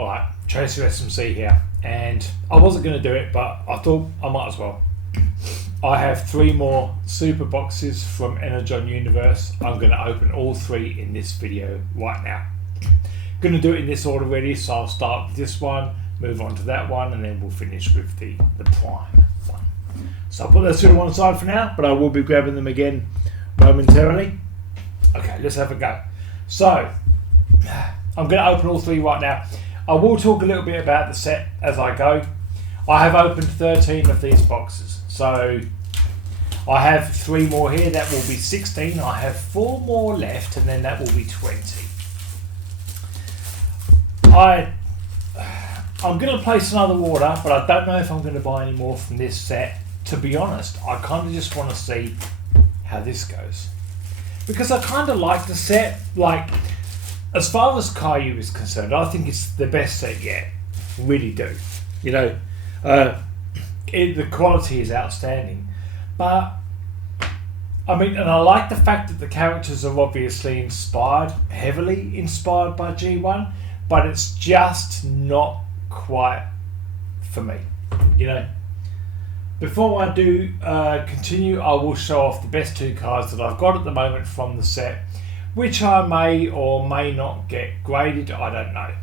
Alright, Tracer SMC here, and I wasn't going to do it, but I thought I might as well. I have 3 more super boxes from Energon Universe. I'm going to open all 3 in this video right now. Going to do it in this order really, so I'll start with this one, move on to that one, and then we'll finish with the prime one. So I'll put those 2 to one side for now, but I will be grabbing them again momentarily. Okay, let's have a go. So, I'm going to open all 3 right now. I will talk a little bit about the set as I go. I have opened 13 of these boxes. So, I have 3 more here, that will be 16. I have 4 more left, and then that will be 20. I'm going to place another order, but I don't know if I'm going to buy any more from this set. To be honest, I kind of just want to see how this goes. Because I kind of like the set. Like, as far as Kayou is concerned, I think it's the best set yet. Really do. You know, the quality is outstanding. But, I mean, and I like the fact that the characters are obviously inspired, heavily inspired by G1, but it's just not quite for me, you know. Before I do continue, I will show off the best 2 cards that I've got at the moment from the set, which I may or may not get graded, I don't know.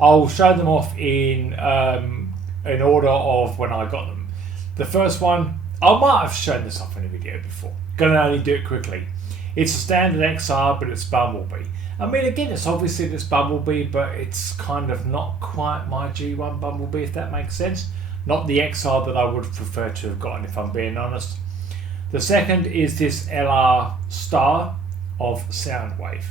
I'll show them off in order of when I got them. The first one, I might have shown this off in a video before. Gonna only do it quickly. It's a standard XR, but it's Bumblebee. I mean, again, it's obviously this Bumblebee, but it's kind of not quite my G1 Bumblebee, if that makes sense. Not the XR that I would prefer to have gotten, if I'm being honest. The second is this LR Star of Soundwave.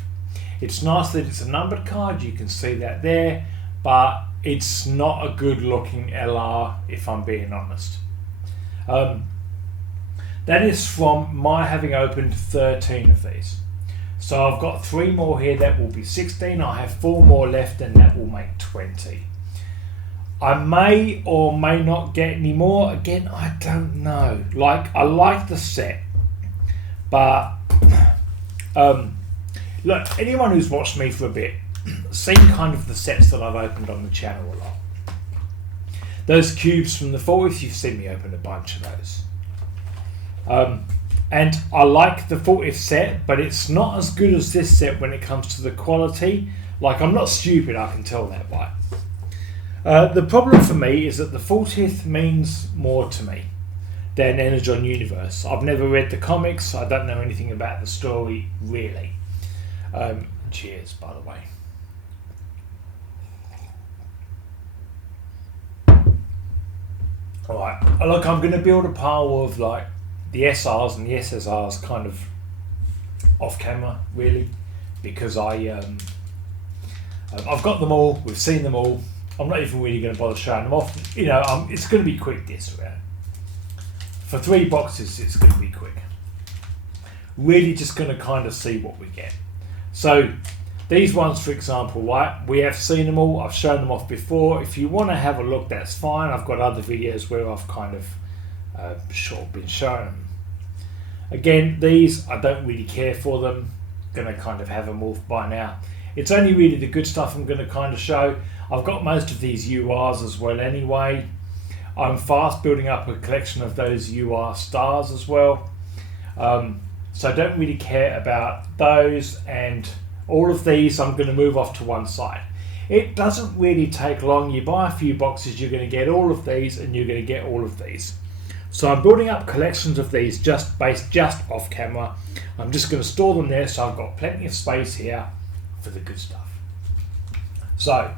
It's nice that it's a numbered card, you can see that there, but it's not a good looking LR, if I'm being honest. That is from my having opened 13 of these. So I've got 3 more here, that will be 16. I have 4 more left, and that will make 20. I may or may not get any more. Again, I don't know. Like, I like the set, but look, anyone who's watched me for a bit, seen kind of the sets that I've opened on the channel a lot. Those cubes from the 40th, you've seen me open a bunch of those. And I like the 40th set, but it's not as good as this set when it comes to the quality. Like, I'm not stupid, I can tell that, right? The problem for me is that the 40th means more to me than Energon Universe. I've never read the comics, I don't know anything about the story, really. Cheers, by the way. Alright, look, I'm going to build a pile of, like, the SRs and the SSRs kind of off camera, really, because I've got them all, we've seen them all. I'm not even really going to bother showing them off. You know, it's going to be quick this round. For 3 boxes, it's going to be quick. Really just going to kind of see what we get. So, these ones, for example, right, we have seen them all. I've shown them off before. If you want to have a look, that's fine. I've got other videos where I've kind of been showing them. Again, these, I don't really care for them. Going to kind of have them all by now. It's only really the good stuff I'm going to kind of show. I've got most of these URs as well anyway. I'm fast building up a collection of those UR stars as well. So I don't really care about those, and all of these I'm going to move off to one side. It doesn't really take long. You buy a few boxes, you're going to get all of these, and you're going to get all of these. So I'm building up collections of these just off camera. I'm just going to store them there, so I've got plenty of space here for the good stuff. So,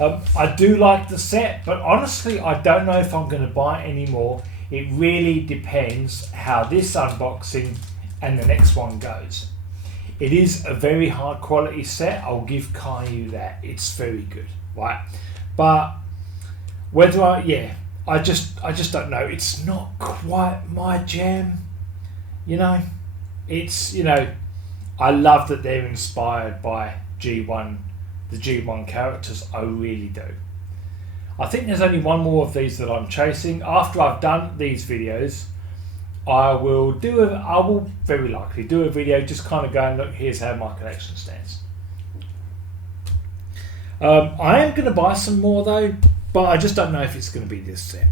I do like the set, but honestly I don't know if I'm going to buy any more. It really depends how this unboxing and the next one goes. It is a very high quality set, I'll give Kayou that. It's very good, right? But whether I just don't know. It's not quite my jam, you know. It's, you know, I love that they're inspired by G1, the G1 characters. I really do. I think there's only one more of these that I'm chasing. After I've done these videos, I will very likely do a video just kind of going, look, here's how my collection stands. I am going to buy some more though, but I just don't know if it's going to be this set.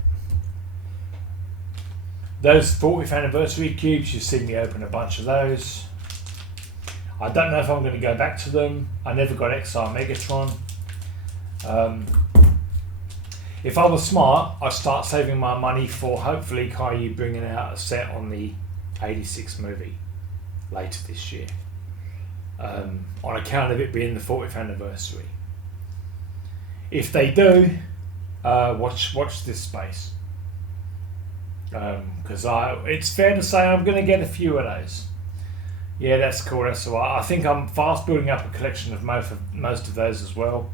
Those 40th anniversary cubes, you've seen me open a bunch of those. I don't know if I'm going to go back to them. I never got XR Megatron. If I was smart, I'd start saving my money for hopefully Kayou bringing out a set on the 86 movie later this year. On account of it being the 40th anniversary. If they do, watch this space. Because it's fair to say I'm going to get a few of those. Yeah, that's cool. That's all right. I think I'm fast building up a collection of most of those as well.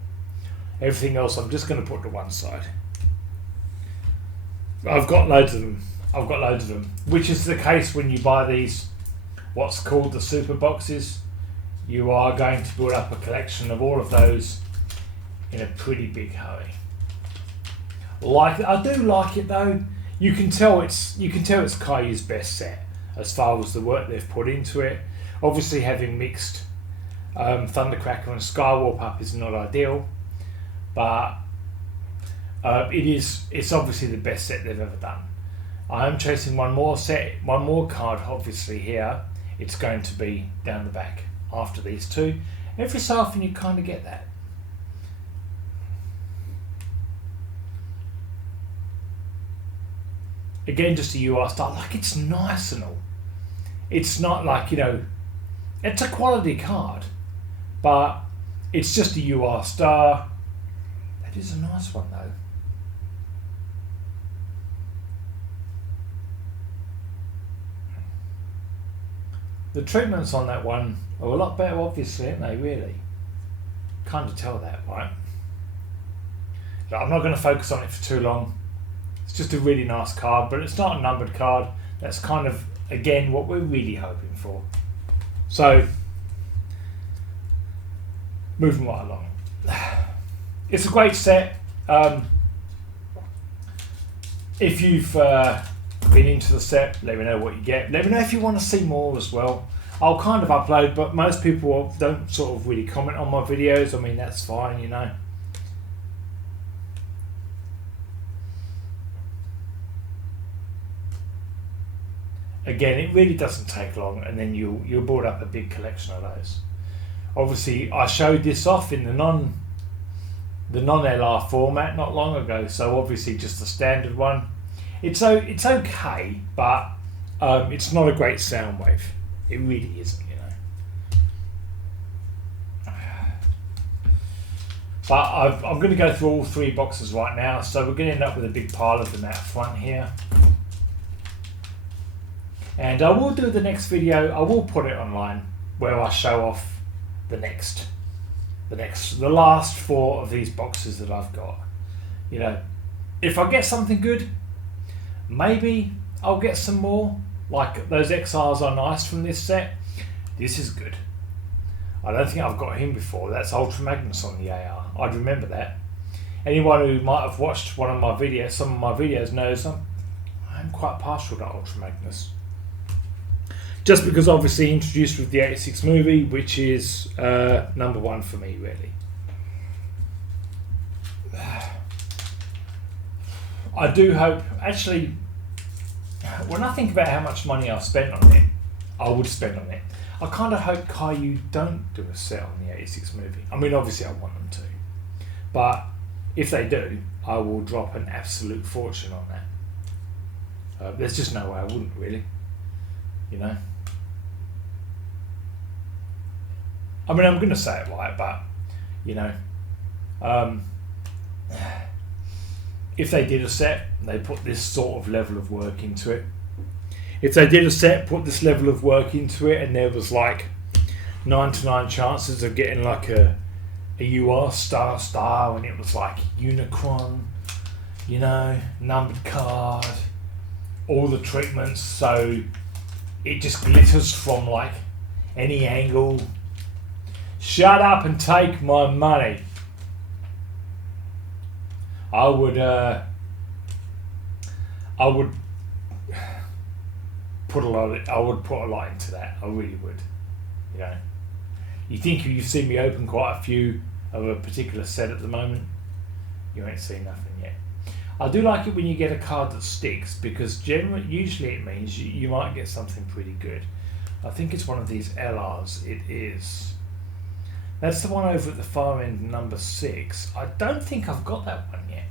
Everything else I'm just going to put to one side. I've got loads of them. Which is the case when you buy these, what's called the super boxes. You are going to build up a collection of all of those in a pretty big hurry. I do like it though. You can tell it's Kayou's best set as far as the work they've put into it. Obviously, having mixed Thundercracker and Skywarp up is not ideal, but it's obviously the best set they've ever done. I am chasing one more card. Obviously here, it's going to be down the back after these two. Every so often you kind of get that. Again, just a UR Star. Like, it's nice and all. It's not like, it's a quality card, but it's just a UR Star. That is a nice one though. The treatments on that one are a lot better, obviously, aren't they, really? Kind of tell that, right? But I'm not going to focus on it for too long. It's just a really nice card, but it's not a numbered card. That's kind of, again, what we're really hoping for. So, moving right along. It's a great set. If you've been into the set, let me know what you get. Let me know if you want to see more as well. I'll kind of upload, but most people don't sort of really comment on my videos. I mean, that's fine, Again, it really doesn't take long, and then you'll build up a big collection of those. Obviously, I showed this off in the non-LR format not long ago, so obviously just the standard one. It's okay, but it's not a great sound wave. It really isn't, But I'm going to go through all three boxes right now, so we're going to end up with a big pile of them out front here. And I will do the next video. I will put it online where I show off the last four of these boxes that I've got. If I get something good, maybe I'll get some more. Like, those XRs are nice from this set. This is good. I don't think I've got him before. That's Ultra Magnus on the AR. I'd remember that. Anyone who might have watched some of my videos knows I'm quite partial to Ultra Magnus. Just because obviously introduced with the 86 movie, which is number one for me, really. I do hope, actually, when I think about how much money I've spent on it, I would spend on it. I kind of hope Kayou don't do a set on the 86 movie. I mean, obviously I want them to. But if they do, I will drop an absolute fortune on that. There's just no way I wouldn't, really. I mean, I'm going to say it right, but, if they did a set, they put this sort of level of work into it. If they did a set, put this level of work into it, and there was like 9 to 9 chances of getting like a UR star, and it was like Unicron, numbered card, all the treatments, so it just glitters from like any angle. Shut up and take my money. I would put a lot into that. I really would. You think you've seen me open quite a few of a particular set at the moment, you ain't seen nothing yet. I do like it when you get a card that sticks, because usually it means you might get something pretty good. I think it's one of these LRs. It is. That's the one over at the far end, number 6. I don't think I've got that one yet.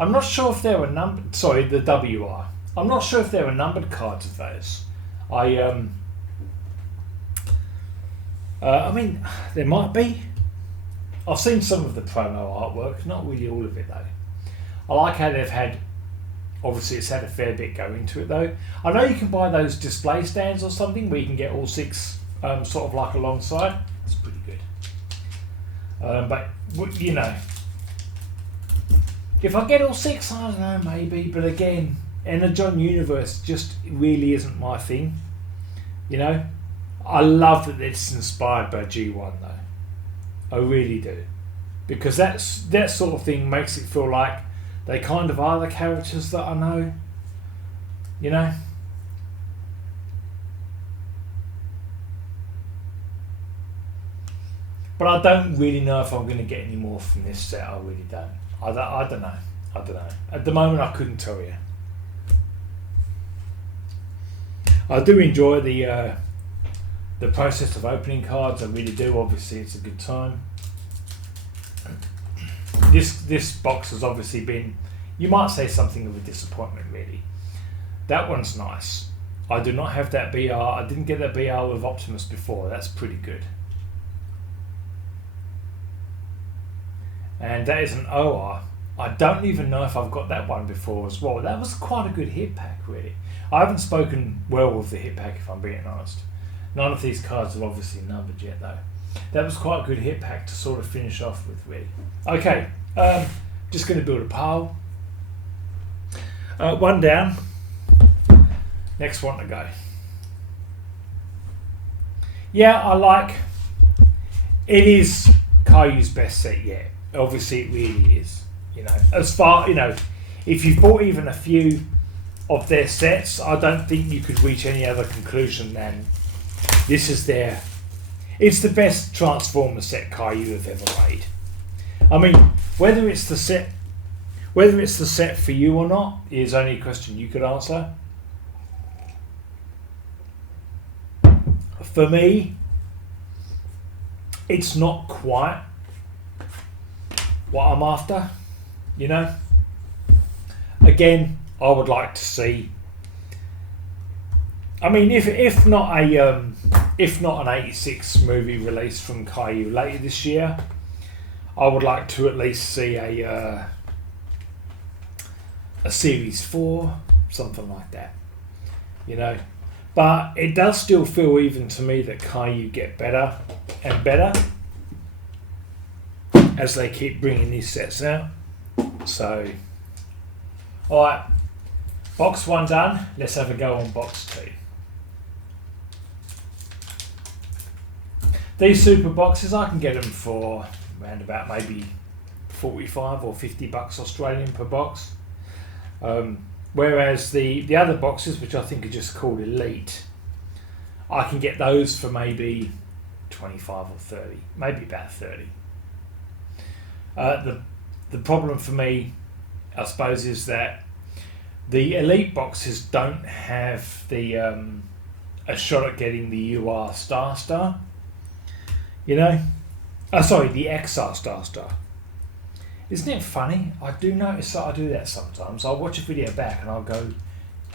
I'm not sure if there were numbered. Sorry, the WR. I'm not sure if there were numbered cards of those. I mean, there might be. I've seen some of the promo artwork, not really all of it though. I like how they've had, obviously it's had a fair bit go into it though. I know you can buy those display stands or something where you can get all 6 sort of like alongside. It's pretty good. But, you know, if I get all 6, I don't know, maybe. But again, Energon Universe just really isn't my thing. You know, I love that it's inspired by G1 though. I really do, because that sort of thing makes it feel like they kind of are the characters that I know, you know. But I don't really know if I'm going to get any more from this set. I really don't. I don't know. At the moment, I couldn't tell you. I do enjoy the process of opening cards. I really do. Obviously, it's a good time. This box has obviously been, you might say, something of a disappointment, really. That one's nice. I do not have that BR. I didn't get that BR with Optimus before. That's pretty good. And that is an OR. I don't even know if I've got that one before as well. That was quite a good hit pack, really. I haven't spoken well with the hit pack, if I'm being honest. None of these cards are obviously numbered yet, though. That was quite a good hit pack to sort of finish off with, really. Okay, just going to build a pile. One down. Next one to go. Yeah, I like. It is Kaiyu's best set yet. Obviously, it really is. You know, as far, you know, if you've bought even a few of their sets, I don't think you could reach any other conclusion than this is their. It's the best Transformers set Kayou have ever made. I mean, whether it's the set for you or not is only a question you could answer. For me, it's not quite what I'm after, you know. Again, I would like to see. I mean, if not an '86 movie release from Kayou later this year, I would like to at least see a Series 4, something like that, you know. But it does still feel, even to me, that Kayou get better and better as they keep bringing these sets out. So, alright, box 1 done. Let's have a go on box 2. These super boxes, I can get them for around about maybe 45 or 50 bucks Australian per box. Whereas the other boxes, which I think are just called Elite, I can get those for maybe 25 or 30, maybe about 30. The problem for me, I suppose, is that the Elite boxes don't have the a shot at getting the UR Star. You know? Sorry, the XR Star. Isn't it funny? I do notice that I do that sometimes. I'll watch a video back and I'll go,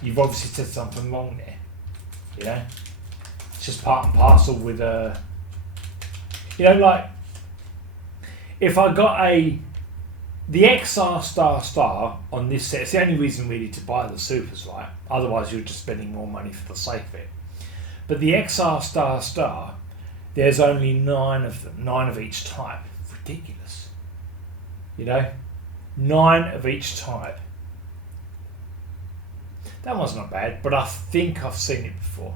you've obviously said something wrong there. You know? It's just part and parcel with you know, like, if I got the XR Star on this set, it's the only reason really to buy the supers, right? Otherwise you're just spending more money for the sake of it. But the XR Star, there's only 9 of them, 9 of each type. Ridiculous. You know? 9 of each type. That one's not bad, but I think I've seen it before.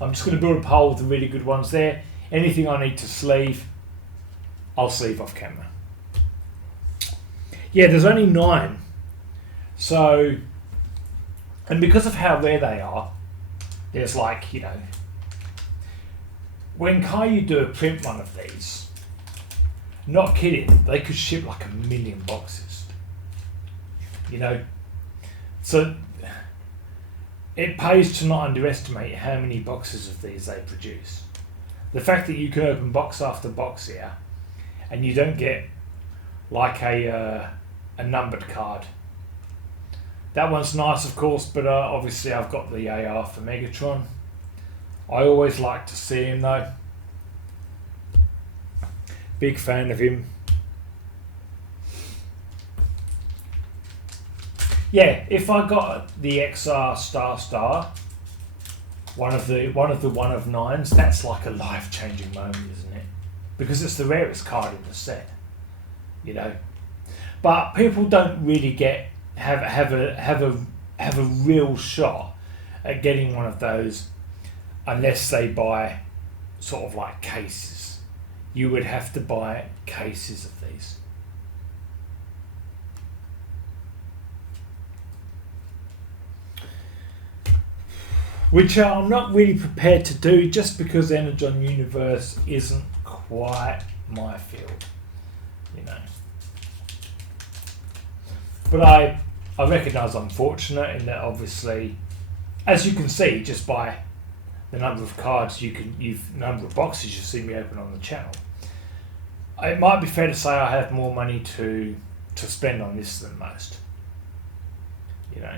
I'm just going to build a pile with the really good ones there. Anything I need to sleeve, I'll sleeve off camera. Yeah, there's only 9. So, and because of how rare they are, there's like, you know, when Kayou do a print run of these, not kidding, they could ship like 1 million boxes. You know, so it pays to not underestimate how many boxes of these they produce. The fact that you can open box after box here, and you don't get like a numbered card. That one's nice, of course, but obviously I've got the AR for Megatron. I always like to see him though. Big fan of him. Yeah, if I got the XR Star, one of the 1/9s, that's like a life-changing moment, isn't it? Because it's the rarest card in the set, you know. But people don't really have a real shot at getting one of those unless they buy sort of like cases. You would have to buy cases of these. Which I'm not really prepared to do just because Energon Universe isn't quite my field, you know. But I recognise I'm fortunate in that obviously, as you can see just by the number of cards number of boxes you see me open on the channel, it might be fair to say I have more money to spend on this than most, you know.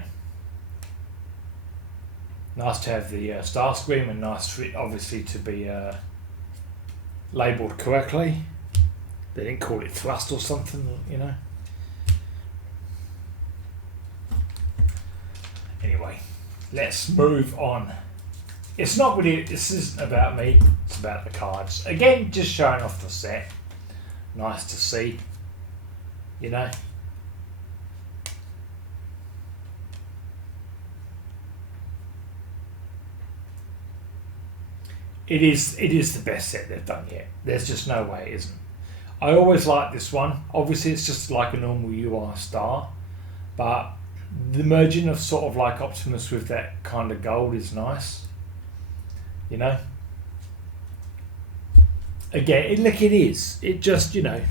Nice to have the Starscream, and nice for it obviously to be labelled correctly. They didn't call it thrust or something, you know. Anyway, let's move on. It's not really, this isn't about me, it's about the cards. Again, just showing off the set. Nice to see, you know. It is the best set they've done yet. There's just no way it isn't. I always like this one. Obviously, it's just like a normal UR star, but the merging of sort of like Optimus with that kind of gold is nice. You know. Again, look, it is. It just, you know,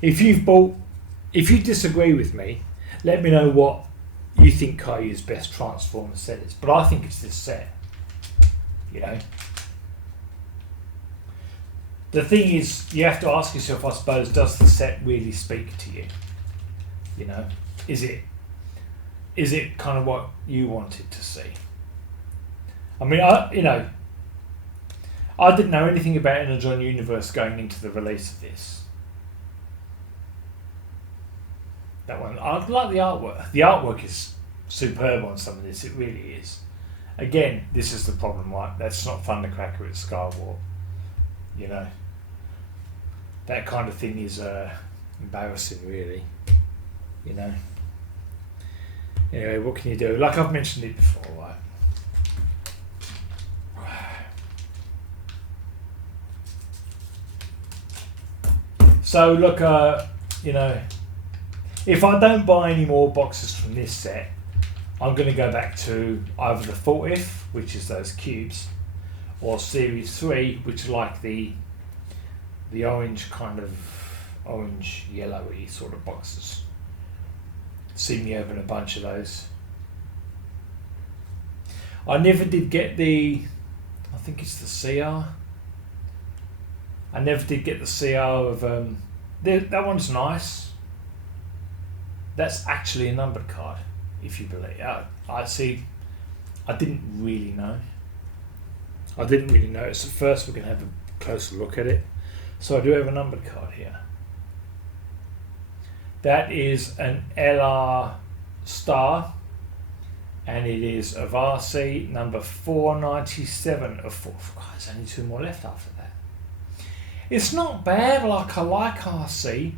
if you disagree with me, let me know what you think Kayou's best Transformers set is. But I think it's this set. You know. The thing is, you have to ask yourself, I suppose, does the set really speak to you? You know, is it kind of what you wanted to see? I mean, I didn't know anything about Energon Universe going into the release of this. That one, I like the artwork. The artwork is superb on some of this. It really is. Again, this is the problem, right? That's not Thundercracker, it's Skywar. You know, that kind of thing is embarrassing, really. You know. Anyway, what can you do? Like I've mentioned it before, right? So look, you know, if I don't buy any more boxes from this set, I'm going to go back to either the 40th, which is those cubes, or Series 3, which are like the orange kind of orange yellowy sort of boxes. See me open a bunch of those. I never did get the, I think it's the CR. I never did get the CR of that one's nice. That's actually a numbered card, if you believe. I see. I didn't really know. I didn't really know. So first we're going to have a closer look at it. So I do have a numbered card here. That is an LR Star, and it is of RC number 497 of 4. God, there's only 2 more left after that. It's not bad. Like, I like RC.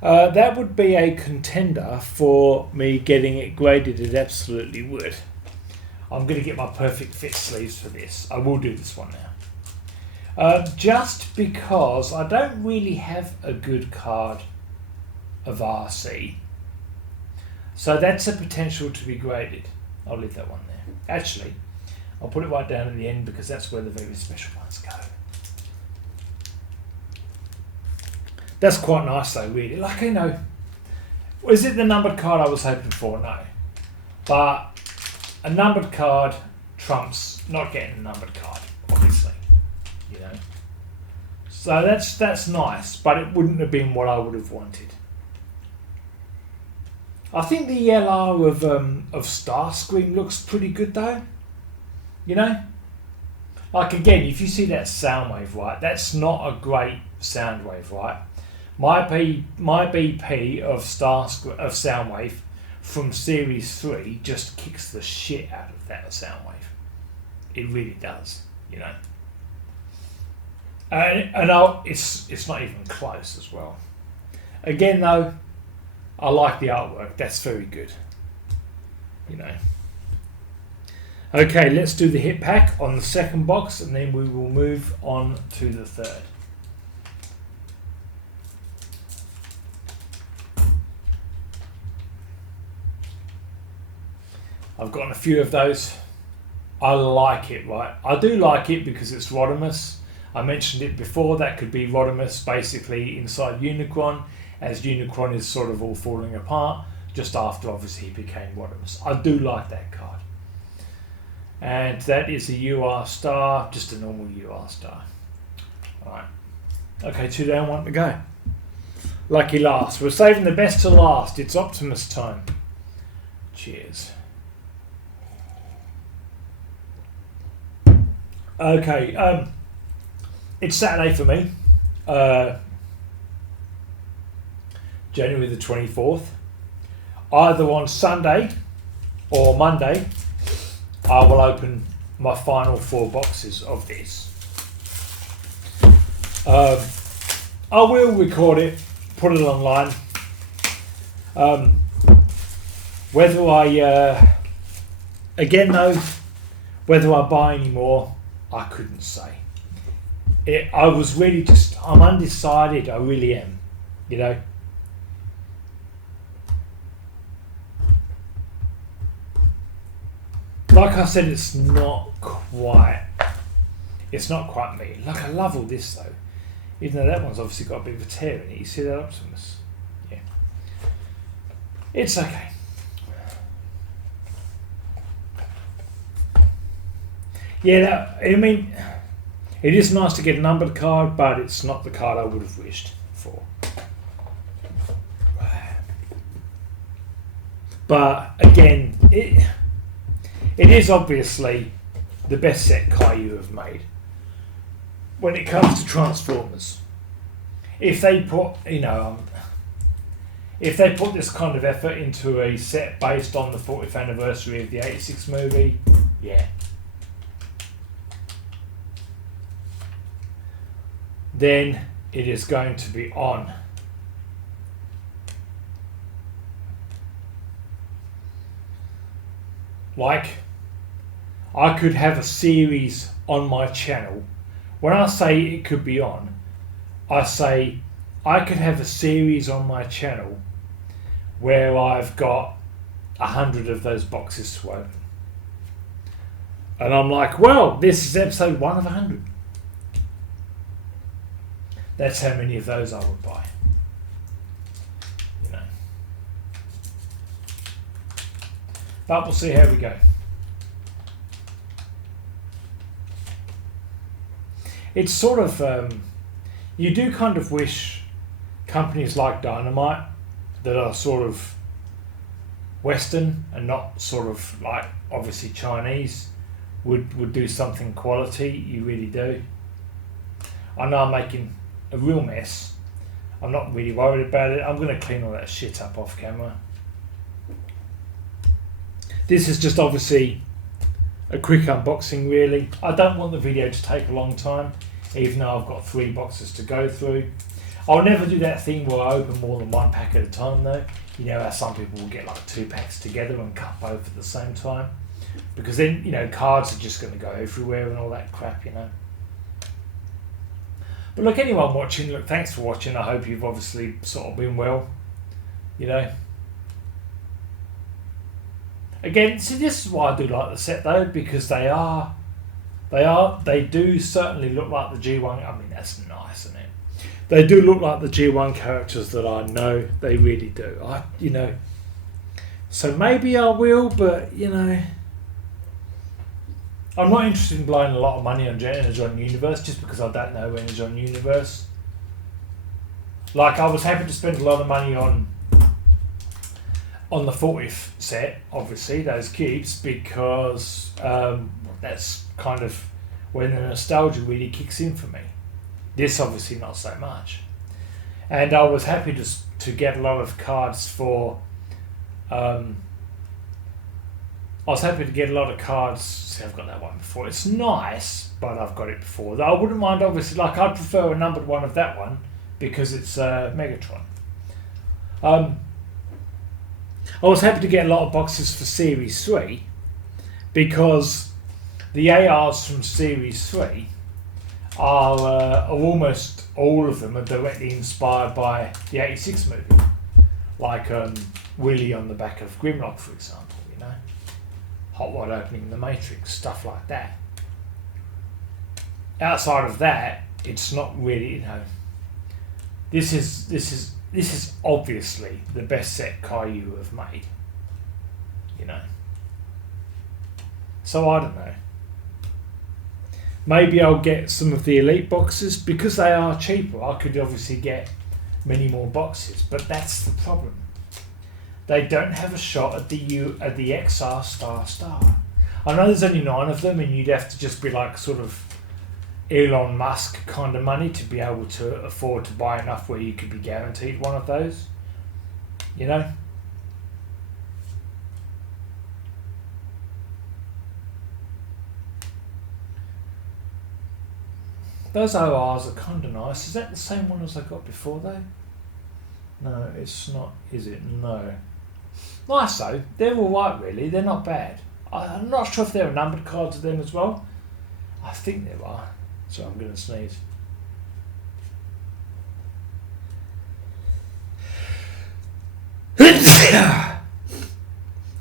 That would be a contender for me getting it graded. It absolutely would. I'm going to get my perfect fit sleeves for this. I will do this one now. Just because I don't really have a good card of RC. So that's a potential to be graded. I'll leave that one there. Actually, I'll put it right down at the end because that's where the very special ones go. That's quite nice though, really. Like, you know, is it the numbered card I was hoping for? No. But a numbered card trumps not getting a numbered card, obviously. You know. So that's nice, but it wouldn't have been what I would have wanted. I think the yellow of Starscream looks pretty good though. You know? Like again, if you see that sound wave, right, that's not a great sound wave, right? My BP of Soundwave from Series 3 just kicks the shit out of that Soundwave. It really does, you know. And it's not even close as well. Again though, I like the artwork. That's very good, you know. Okay, let's do the hit pack on the second box, and then we will move on to the third. I've gotten a few of those. I like it, right? I do like it because it's Rodimus. I mentioned it before, that could be Rodimus basically inside Unicron, as Unicron is sort of all falling apart, just after obviously he became Rodimus. I do like that card. And that is a UR star, just a normal UR star. Alright. Okay, 2 down, 1 to go. Lucky last. We're saving the best to last. It's Optimus time. Cheers. Okay, it's Saturday for me, January the 24th. Either on Sunday or Monday, I will open my final 4 boxes of this. I will record it, put it online. Whether I, again though, whether I buy any more, I couldn't say. I was really just, I'm undecided, I really am, you know. Like I said, it's not quite me. Like, I love all this though, even though that one's obviously got a bit of a tear in it. You see that Optimus? Yeah. It's okay. Yeah, I mean, it is nice to get a numbered card, but it's not the card I would have wished for. But again, it is obviously the best set Kayou have made when it comes to Transformers. If they put, you know, if they put this kind of effort into a set based on the 40th anniversary of the '86 movie, yeah. Then it is going to be on. Like, I could have a series on my channel. When I say it could be on, I say I could have a series on my channel where I've got 100 of those boxes to open. And I'm like, well, this is episode 1 of 100. That's how many of those I would buy. You know. But we'll see how we go. It's sort of, you do kind of wish companies like Dynamite that are sort of Western and not sort of like obviously Chinese would do something quality. You really do. I know I'm making a real mess. I'm not really worried about it. I'm going to clean all that shit up off camera. This is just obviously a quick unboxing really. I don't want the video to take a long time, even though I've got 3 boxes to go through. I'll never do that thing where I open more than 1 pack at a time though. You know how some people will get like 2 packs together and cut both at the same time, because then, you know, cards are just going to go everywhere and all that crap, you know. But look, anyone watching, look, thanks for watching. I hope you've obviously sort of been well, you know. Again, see, this is why I do like the set though, because they are They do certainly look like the G1. I mean, that's nice, isn't it? They do look like the G1 characters that I know. They really do. So maybe I will, but I'm not interested in blowing a lot of money on Energon Universe just because I don't know Energon Universe. Like, I was happy to spend a lot of money on the 40th set, obviously, those cubes, because that's kind of when the nostalgia really kicks in for me. This obviously not so much. And I was happy to get a lot of cards for... See, I've got that one before. It's nice, but I've got it before. I wouldn't mind, obviously, like, I'd prefer a numbered one of that one because it's Megatron. I was happy to get a lot of boxes for Series 3 because the ARs from Series 3 are almost all of them are directly inspired by the 86 movie. Like Willy on the back of Grimlock, for example, Hot Rod opening the Matrix, stuff like that. Outside of that, it's not really, this is obviously the best set Kayou have made. So I don't know. Maybe I'll get some of the Elite boxes because they are cheaper. I could obviously get many more boxes, but that's the problem. They don't have a shot at the XR Star. I know there's only 9 of them, and you'd have to just be like sort of Elon Musk kind of money to be able to afford to buy enough where you could be guaranteed one of those. Those ORs are kind of nice. Is that the same one as I got before though? No, it's not, is it? No. Nice though. They're alright really. They're not bad. I'm not sure if there are numbered cards of them as well. I think there are. So I'm going to sneeze.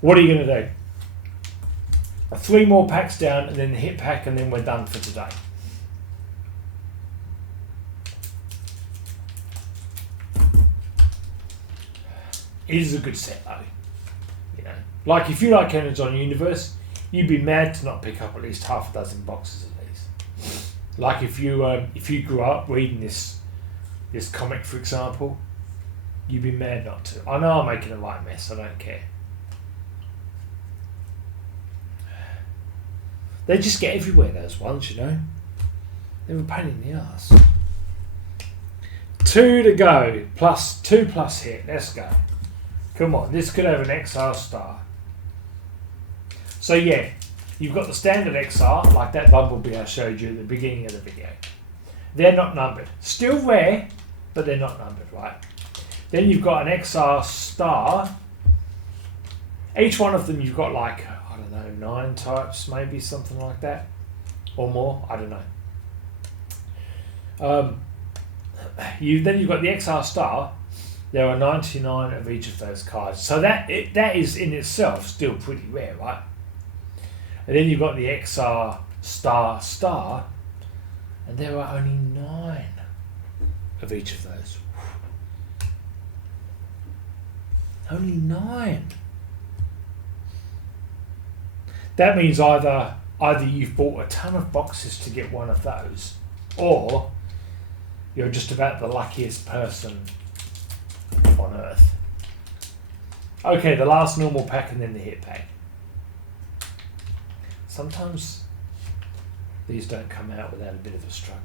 What are you going to do? 3 more packs down and then the hit pack and then we're done for today. It is a good set though. Like if you like Energon Universe, you'd be mad to not pick up at least half a dozen boxes at least. Like if you grew up reading this comic, for example, you'd be mad not to. I know I'm making a right mess, I don't care. They just get everywhere, those ones, They're a pain in the ass. 2 to go, plus 2 plus hit, let's go. Come on, this could have an XR Star. So yeah, you've got the standard XR, like that Bumblebee I showed you at the beginning of the video. They're not numbered. Still rare, but they're not numbered, right? Then you've got an XR Star. Each one of them you've got like, I don't know, 9 types, maybe something like that. Or more, I don't know. Then you've got the XR Star. There are 99 of each of those cards. So that is in itself still pretty rare, right? And then you've got the XR Star, and there are only 9 of each of those. Only 9. That means either you've bought a ton of boxes to get one of those, or you're just about the luckiest person on earth. Okay, the last normal pack and then the hit pack. Sometimes these don't come out without a bit of a struggle.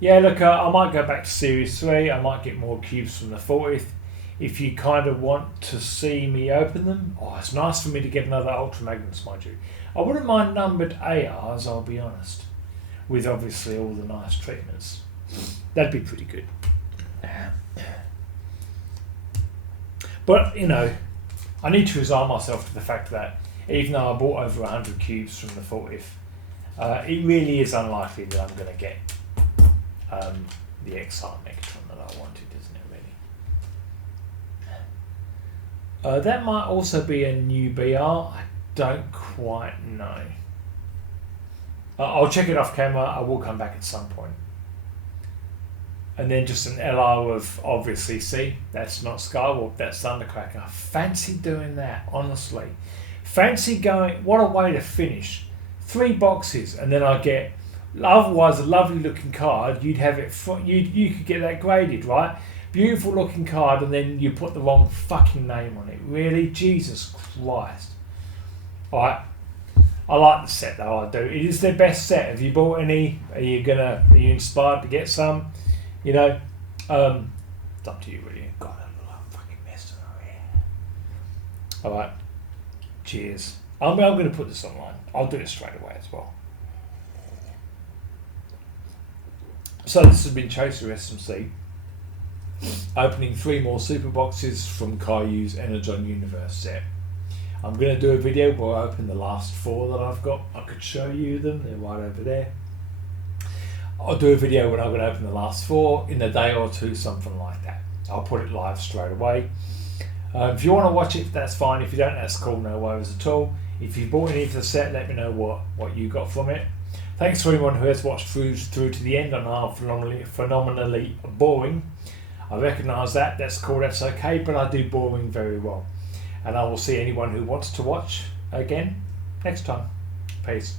Yeah, look, I might go back to Series 3. I might get more cubes from the 40th. If you kind of want to see me open them, it's nice for me to get another Ultra Magnus, mind you. I wouldn't mind numbered ARs, I'll be honest, with obviously all the nice treatments. That'd be pretty good. But, I need to resign myself to the fact that even though I bought over 100 cubes from the 40th, it really is unlikely that I'm going to get the XR Megatron that I wanted, isn't it, really? That might also be a new BR. I don't quite know. I'll check it off camera. I will come back at some point. And then just an LR of obviously, see, that's not Skywarp, that's Thundercracker. Fancy doing that, honestly. Fancy going, what a way to finish. 3 boxes, and then I get, otherwise a lovely looking card, you'd have it, you could get that graded, right? Beautiful looking card, and then you put the wrong fucking name on it. Really? Jesus Christ. Alright. I like the set though, I do. It is their best set. Have you bought any? Are you inspired to get some? You know, it's up to you really. God, I'm fucking messed up here. Alright. Cheers. I'm going to put this online. I'll do it straight away as well. So this has been Chaser SMC. Opening 3 more super boxes from Kayou's Energon Universe set. I'm going to do a video where I open the last 4 that I've got. I could show you them. They're right over there. I'll do a video when I'm going to open the last 4 in a day or 2, something like that. I'll put it live straight away. If you want to watch it, that's fine. If you don't, that's cool. No worries at all. If you bought any of the set, let me know what you got from it. Thanks to anyone who has watched through to the end. I know I'm phenomenally boring. I recognise that. That's cool. That's okay. But I do boring very well. And I will see anyone who wants to watch again next time. Peace.